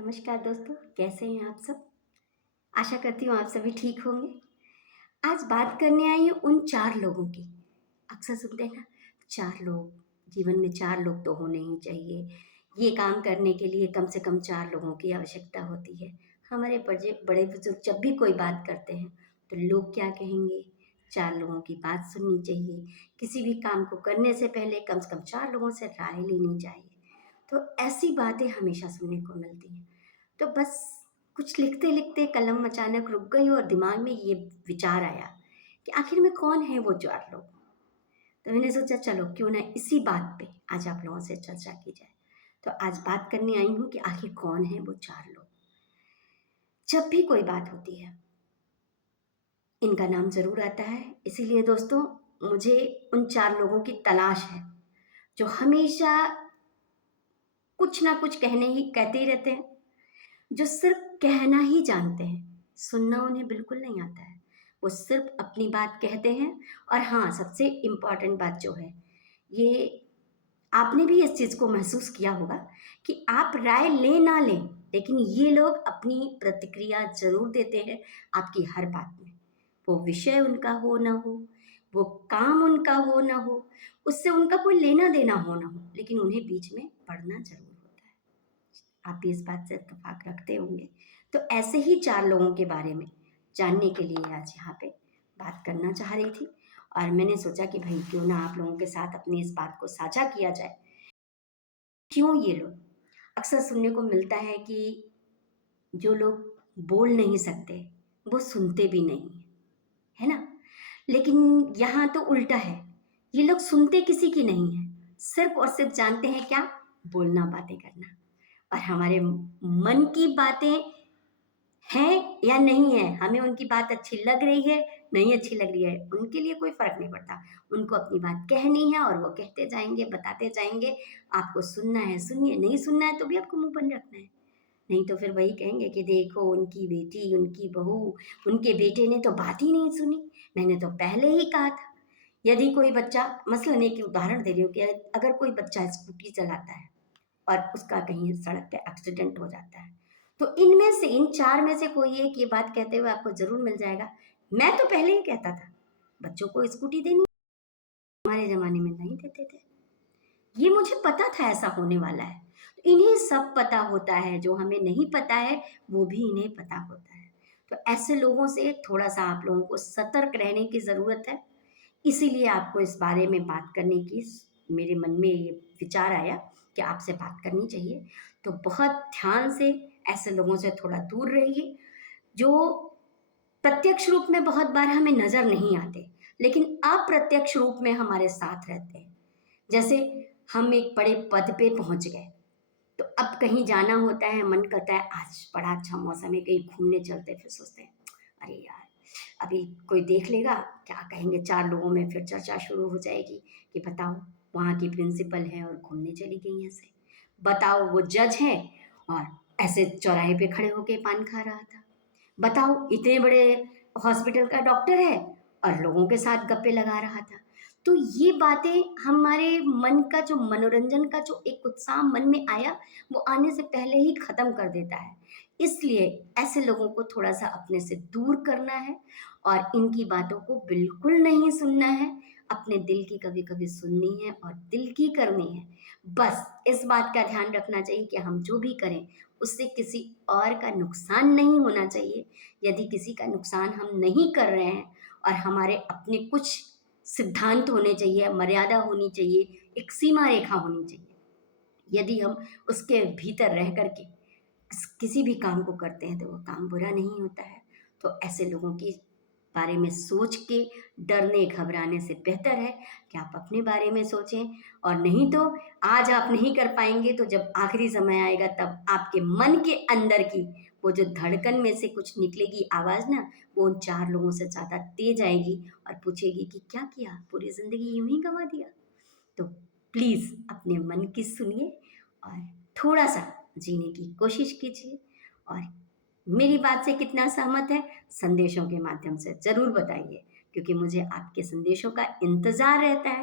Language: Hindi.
नमस्कार दोस्तों, कैसे हैं आप सब? आशा करती हूँ आप सभी ठीक होंगे। आज बात करने आई हूँ उन 4 लोगों की। अक्सर सुनते हैं ना, 4 लोग, जीवन में 4 लोग तो होने ही चाहिए। ये काम करने के लिए कम से कम 4 लोगों की आवश्यकता होती है। हमारे बड़े-बुजुर्ग जब भी कोई बात करते हैं, तो लोग क्या कहेंगे? 4 लोगों की बात सुननी चाहिए। किसी भी काम को करने से पहले कम से कम 4 लोगों से राय लेनी चाहिए। तो ऐसी बातें हमेशा सुनने को मिलती हैं। तो बस कुछ लिखते-लिखते कलम अचानक रुक गई और दिमाग में ये विचार आया कि आखिर में कौन है वो 4 लोग? तो मैंने सोचा चलो क्यों ना इसी बात पे आज आप लोगों से चर्चा की जाए। तो आज बात करने आई हूँ कि आखिर कौन है वो 4 लोग? जब भी कोई बात होती है, इनका नाम ज़रूर आता है। इसीलिए दोस्तों मुझे उन 4 लोगों की तलाश है, जो हमेशा कुछ ना कुछ कहते ही रहते हैं। जो सिर्फ कहना ही जानते हैं, सुनना उन्हें बिल्कुल नहीं आता है। वो सिर्फ अपनी बात कहते हैं। और हाँ, सबसे इम्पोर्टेंट बात जो है, ये आपने भी इस चीज़ को महसूस किया होगा कि आप राय लें ना लें, लेकिन ये लोग अपनी प्रतिक्रिया ज़रूर देते हैं आपकी हर बात में। वो विषय उनका हो ना हो, वो काम उनका हो ना हो, उससे उनका कोई लेना-देना हो ना हो, लेकिन उन्हें बीच में पड़ना ज़रूर होता है। आप भी इस बात से इत्तेफ़ाक रखते होंगे। तो ऐसे ही 4 लोगों के बारे में जानने के लिए आज यहाँ पे बात करना चाह रही थी और मैंने सोचा कि भई क्यों ना आप लोगों के साथ अपनी इस बात को साझा किया जाए। क्यों ये लोग? अक्सर सुनने को मिलता है कि जो लोग बोल नहीं सकते, वो सुनते भी नहीं हैं, है ना? लेकिन यहाँ तो उल्टा है। ये लोग सुनते किसी की नहीं हैं, सिर्फ़ और सिर्फ़ जानते हैं क्या? बोलना, बातें करना। और हमारे मन की बातें हैं या नहीं है, हमें उनकी बात अच्छी लग रही है, नहीं अच्छी लग रही है, उनके लिए कोई फ़र्क नहीं पड़ता। उनको अपनी बात कहनी है और वो कहते जाएँगे, बताते जाएँगे। आपको सुनना है सुनिए, नहीं सुनना है तो भी आपको मुँह बंद रखना है। नहीं तो फिर वही कहेंगे कि देखो उनकी बेटी, उनकी बहू, उनके बेटे ने तो बात ही नहीं सुनी। मैंने तो पहले ही कहा था। यदि कोई बच्चा, मसलन एक उदाहरण दे रही हूँ कि अगर कोई बच्चा स्कूटी चलाता है और उसका कहीं सड़क पे एक्सीडेंट हो जाता है, तो इनमें से इन 4 में से कोई एक ये बात कहते हुए आपको ज़रूर मिल जाएगा, मैं तो पहले ही कहता था, बच्चों को स्कूटी देनी हमारे ज़माने में नहीं देते थे। ये मुझे पता था ऐसा होने वाला है। इन्हें सब पता होता है, जो हमें नहीं पता है, वो भी इन्हें पता होता है। तो ऐसे लोगों से थोड़ा-सा आप लोगों को सतर्क रहने की ज़रूरत है। इसीलिए आपको इस बारे में बात करने की मेरे मन में ये विचार आया कि आपसे बात करनी चाहिए। तो बहुत ध्यान से ऐसे लोगों से थोड़ा दूर रहिए, जो प्रत्यक्ष रूप में बहुत बार हमें नज़र नहीं आते, लेकिन अप्रत्यक्ष रूप में हमारे साथ रहते हैं। जैसे हम एक बड़े पद पे पहुँच गए, तो अब कहीं जाना होता है, मन करता है आज बड़ा अच्छा मौसम है, कहीं घूमने चलते हैं, फिर सोचते हैं, अरे यार! अभी कोई देख लेगा, क्या कहेंगे 4 लोगों में फिर चर्चा शुरू हो जाएगी कि बताओ वहाँ की प्रिंसिपल है और घूमने चली गई ऐसे। बताओ वो जज है और ऐसे चौराहे पे खड़े होके पान खा रहा था। बताओ इतने बड़े हॉस्पिटल का डॉक्टर है और लोगों के साथ गप्पे लगा रहा था। तो ये बातें हमारे मन का जो मनोरंजन का जो एक उत्साह मन में आया, वो आने से पहले ही ख़त्म कर देता है। इसलिए ऐसे लोगों को थोड़ा-सा अपने से दूर करना है और इनकी बातों को बिल्कुल नहीं सुनना है। अपने दिल की कभी-कभी सुननी है और दिल की करनी है। बस इस बात का ध्यान रखना चाहिए कि हम जो भी करें, उससे किसी और का नुकसान नहीं होना चाहिए। यदि किसी का नुकसान हम नहीं कर रहे हैं और हमारे अपने कुछ सिद्धांत होने चाहिए, मर्यादा होनी चाहिए, एक सीमा रेखा होनी चाहिए। यदि हम उसके भीतर रह कर के किसी भी काम को करते हैं, तो वो काम बुरा नहीं होता है। तो ऐसे लोगों के बारे में सोच के डरने घबराने से बेहतर है कि आप अपने बारे में सोचें। और नहीं तो आज आप नहीं कर पाएँगे, तो जब आखिरी समय आएगा तब आपके मन के अंदर की वो जो धड़कन में से कुछ निकलेगी आवाज़ ना, वो उन 4 लोगों से ज़्यादा तेज़ आएगी और पूछेगी कि क्या किया? पूरी ज़िंदगी यूँ ही गँवा दिया? तो प्लीज़ अपने मन की सुनिए और थोड़ा-सा जीने की कोशिश कीजिए। और मेरी बात से कितना सहमत है, संदेशों के माध्यम से ज़रूर बताइए, क्योंकि मुझे आपके संदेशों का इंतज़ार रहता है।